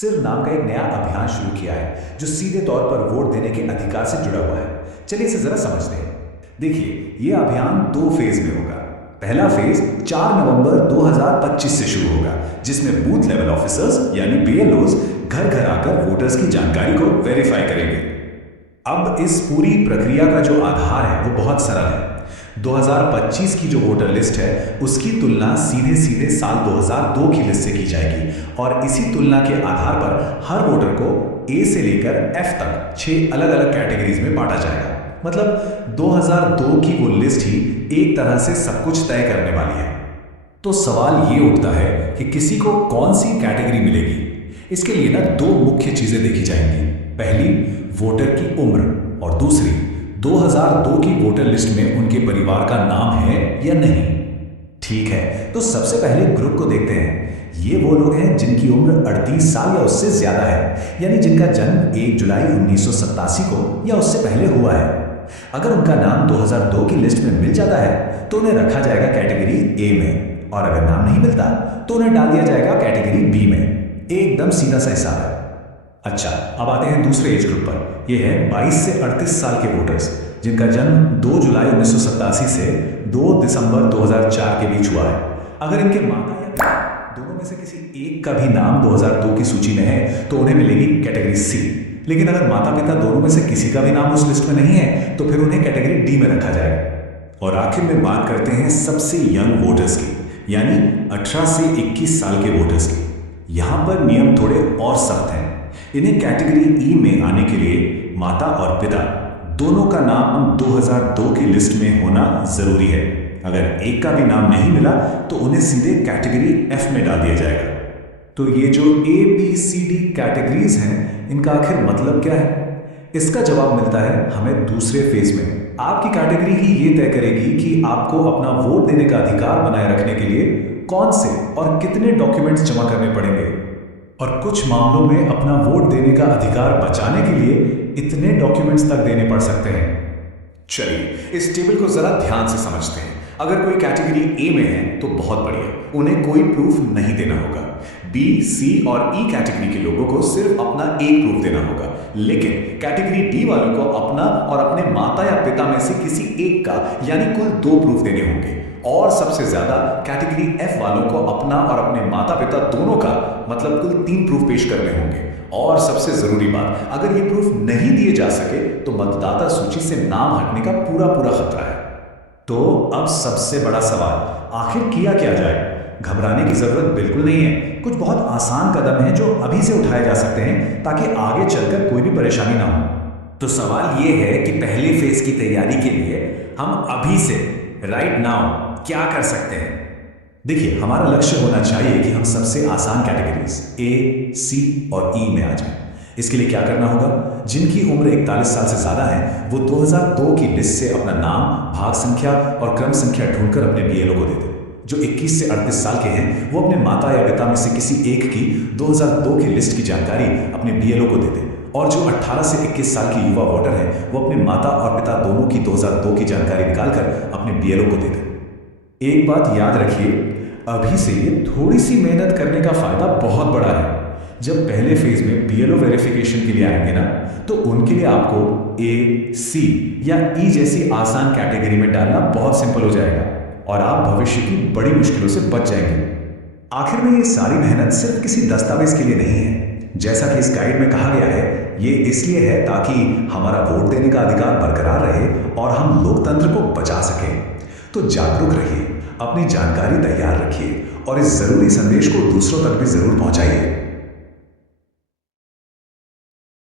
सिर नाम का एक नया अभियान शुरू किया है जो सीधे तौर पर वोट देने के अधिकार से जुड़ा हुआ है। चलिए इसे जरा समझते हैं। देखिए, यह अभियान 2 फेज में होगा। पहला फेज 4 नवंबर 2025 से शुरू होगा, जिसमें बूथ लेवल ऑफिसर्स यानी बीएलओज घर घर आकर वोटर्स की जानकारी को वेरीफाई करेंगे। अब इस पूरी प्रक्रिया का जो आधार है वो बहुत सरल है। 2025 की जो वोटर लिस्ट है उसकी तुलना सीधे सीधे साल 2002 की लिस्ट से की जाएगी और इसी तुलना के आधार पर हर वोटर को ए से लेकर एफ तक 6 अलग अलग कैटेगरीज में बांटा जाएगा। मतलब 2002 की वो लिस्ट ही एक तरह से सब कुछ तय करने वाली है। तो सवाल ये उठता है कि किसी को कौन सी कैटेगरी मिलेगी। इसके लिए ना 2 मुख्य चीजें देखी जाएंगी। पहली, वोटर की उम्र और दूसरी 2002 की वोटर लिस्ट में उनके परिवार का नाम है या नहीं। ठीक है, तो सबसे पहले ग्रुप को देखते हैं। ये वो लोग हैं जिनकी उम्र 38 साल या उससे ज्यादा है, यानी जिनका जन्म 1 जुलाई 1987 को या उससे पहले हुआ है। अगर उनका नाम 2002 की लिस्ट में मिल जाता है तो उन्हें रखा जाएगा कैटेगरी ए में, और अगर नाम नहीं मिलता तो उन्हें डाल दिया जाएगा कैटेगरी बी में। एकदम सीधा सा हिसाब है। अच्छा, अब आते हैं दूसरे एज ग्रुप पर। यह है 22 से 38 साल के वोटर्स जिनका जन्म 2 जुलाई 1987 से 2 दिसंबर 2004 के बीच हुआ है। अगर इनके माता या पिता दोनों में से किसी एक का भी नाम 2002 की सूची में है तो उन्हें मिलेगी कैटेगरी सी। लेकिन अगर माता पिता दोनों में से किसी का भी नाम उस लिस्ट में नहीं है तो फिर उन्हें कैटेगरी डी में रखा जाएगा। और आखिर में बात करते हैं सबसे यंग वोटर्स की, यानी 18 से 21 साल के वोटर्स की। यहां पर नियम थोड़े और सख्त हैं। इन्हें कैटेगरी ई में आने के लिए माता और पिता दोनों का नाम 2002 की लिस्ट में होना जरूरी है। अगर एक का भी नाम नहीं मिला तो उन्हें सीधे कैटेगरी एफ में डाल दिया जाएगा। तो ये जो A B C D categories हैं, इनका आखिर मतलब क्या है? इसका जवाब मिलता है हमें दूसरे फेज में। आपकी कैटेगरी ही ये तय करेगी कि आपको अपना वोट देने का अधिकार बनाए रखने के लिए कौन से और कितने डॉक्यूमेंट्स जमा करने पड़ेंगे, और कुछ मामलों में अपना वोट देने का अधिकार बचाने के लिए इतने डॉक्यूमेंट्स तक देने पड़ सकते हैं। चलिए इस टेबल को जरा ध्यान से समझते हैं। अगर कोई कैटेगरी ए में है तो बहुत बढ़िया, उन्हें कोई प्रूफ नहीं देना होगा। बी, सी और ई कैटेगरी के लोगों को सिर्फ अपना एक प्रूफ देना होगा। लेकिन कैटेगरी डी वालों को अपना और अपने माता या पिता में से किसी एक का यानी कुल 2 प्रूफ देने होंगे। और सबसे ज्यादा कैटेगरी एफ वालों को अपना और अपने माता पिता दोनों का मतलब कुल 3 प्रूफ पेश करने होंगे। और सबसे जरूरी बात, अगर ये प्रूफ नहीं दिए जा सके तो मतदाता सूची से नाम हटने का पूरा खतरा है। तो अब सबसे बड़ा सवाल, आखिर किया क्या जाए? घबराने की जरूरत बिल्कुल नहीं है। कुछ बहुत आसान कदम हैं जो अभी से उठाए जा सकते हैं ताकि आगे चलकर कोई भी परेशानी ना हो। तो सवाल यह है कि पहले फेज की तैयारी के लिए हम अभी से राइट नाउ क्या कर सकते हैं? देखिए, हमारा लक्ष्य होना चाहिए कि हम सबसे आसान कैटेगरीज ए, सी और ई में आ जाएं। इसके लिए क्या करना होगा? जिनकी उम्र 41 साल से ज्यादा है वो 2002 की लिस्ट से अपना नाम, भाग संख्या और क्रम संख्या ढूंढकर अपने बीएलओ को दे दें। जो 21 से 38 साल के हैं वो अपने माता या पिता में से किसी एक की 2002 की लिस्ट की जानकारी अपने बीएलओ को दे दें। और जो 18 से 21 साल की युवा वोटर है वो अपने माता और पिता दोनों की 2002 की जानकारी निकालकर अपने बीएलओ को दे दें। एक बात याद रखिए, अभी से ये थोड़ी सी मेहनत करने का फायदा बहुत बड़ा है। जब पहले फेज में बीएलओ वेरिफिकेशन के लिए आएंगे ना, तो उनके लिए आपको ए, सी या ई जैसी आसान कैटेगरी में डालना बहुत सिंपल हो जाएगा और आप भविष्य की बड़ी मुश्किलों से बच जाएंगे। आखिर में ये सारी मेहनत सिर्फ किसी दस्तावेज के लिए नहीं है। जैसा कि इस गाइड में कहा गया है, ये इसलिए है ताकि हमारा वोट देने का अधिकार बरकरार रहे और हम लोकतंत्र को बचा सकें। तो जागरूक रहिए, अपनी जानकारी तैयार रखिए और इस जरूरी संदेश को दूसरों तक भी जरूर पहुंचाइए।